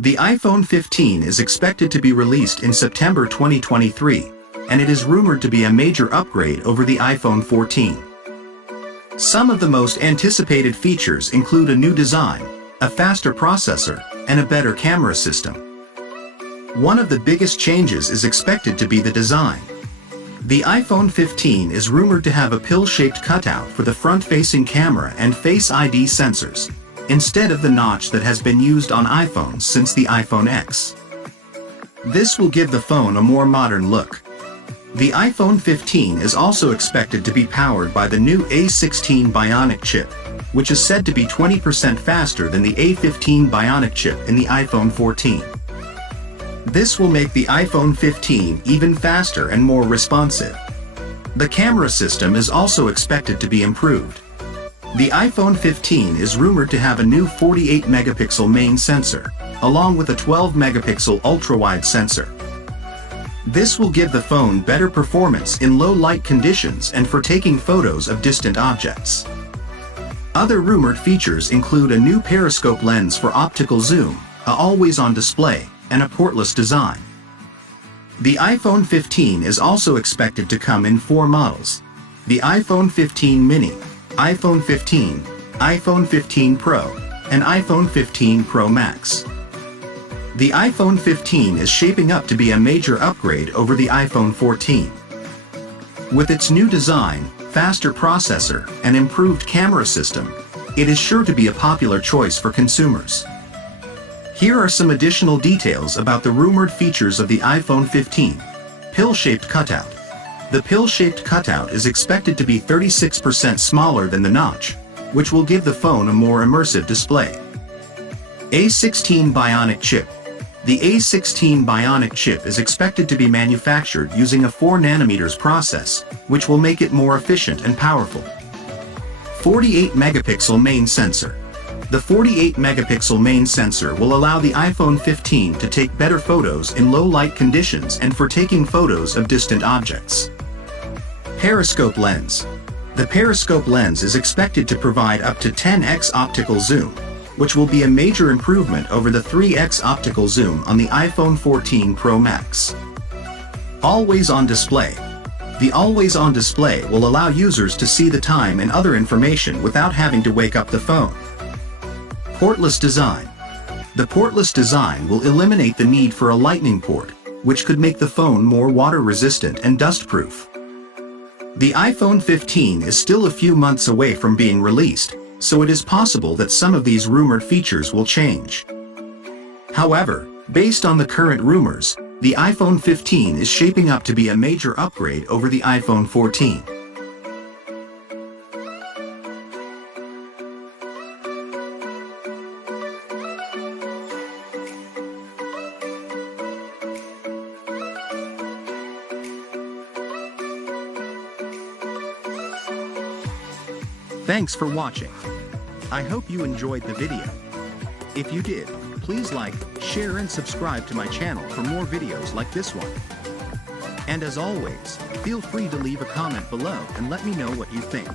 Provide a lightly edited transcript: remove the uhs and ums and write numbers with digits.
The iPhone 15 is expected to be released in September 2023, and it is rumored to be a major upgrade over the iPhone 14. Some of the most anticipated features include a new design, a faster processor, and a better camera system. One of the biggest changes is expected to be the design. The iPhone 15 is rumored to have a pill-shaped cutout for the front-facing camera and Face ID sensors, instead of the notch that has been used on iPhones since the iPhone X. This will give the phone a more modern look. The iPhone 15 is also expected to be powered by the new A16 Bionic chip, which is said to be 20% faster than the A15 Bionic chip in the iPhone 14. This will make the iPhone 15 even faster and more responsive. The camera system is also expected to be improved. The iPhone 15 is rumored to have a new 48-megapixel main sensor, along with a 12-megapixel ultra-wide sensor. This will give the phone better performance in low-light conditions and for taking photos of distant objects. Other rumored features include a new periscope lens for optical zoom, a always-on display, and a portless design. The iPhone 15 is also expected to come in 4 models: the iPhone 15 mini, iPhone 15, iPhone 15 Pro, and iPhone 15 Pro Max. The iPhone 15 is shaping up to be a major upgrade over the iPhone 14. With its new design, faster processor, and improved camera system, it is sure to be a popular choice for consumers. Here are some additional details about the rumored features of the iPhone 15. Pill-shaped cutout. The pill-shaped cutout is expected to be 36% smaller than the notch, which will give the phone a more immersive display. A16 Bionic chip. The A16 Bionic chip is expected to be manufactured using a 4nm process, which will make it more efficient and powerful. 48-megapixel main sensor. The 48-megapixel main sensor will allow the iPhone 15 to take better photos in low-light conditions and for taking photos of distant objects. Periscope lens. The periscope lens is expected to provide up to 10x optical zoom, which will be a major improvement over the 3x optical zoom on the iPhone 14 Pro Max. Always-on display. The always-on display will allow users to see the time and other information without having to wake up the phone. Portless design. The portless design will eliminate the need for a lightning port, which could make the phone more water-resistant and dust-proof. The iPhone 15 is still a few months away from being released, so it is possible that some of these rumored features will change. However, based on the current rumors, the iPhone 15 is shaping up to be a major upgrade over the iPhone 14. Thanks for watching. I hope you enjoyed the video. If you did, please like, share and subscribe to my channel for more videos like this one. And as always, feel free to leave a comment below and let me know what you think.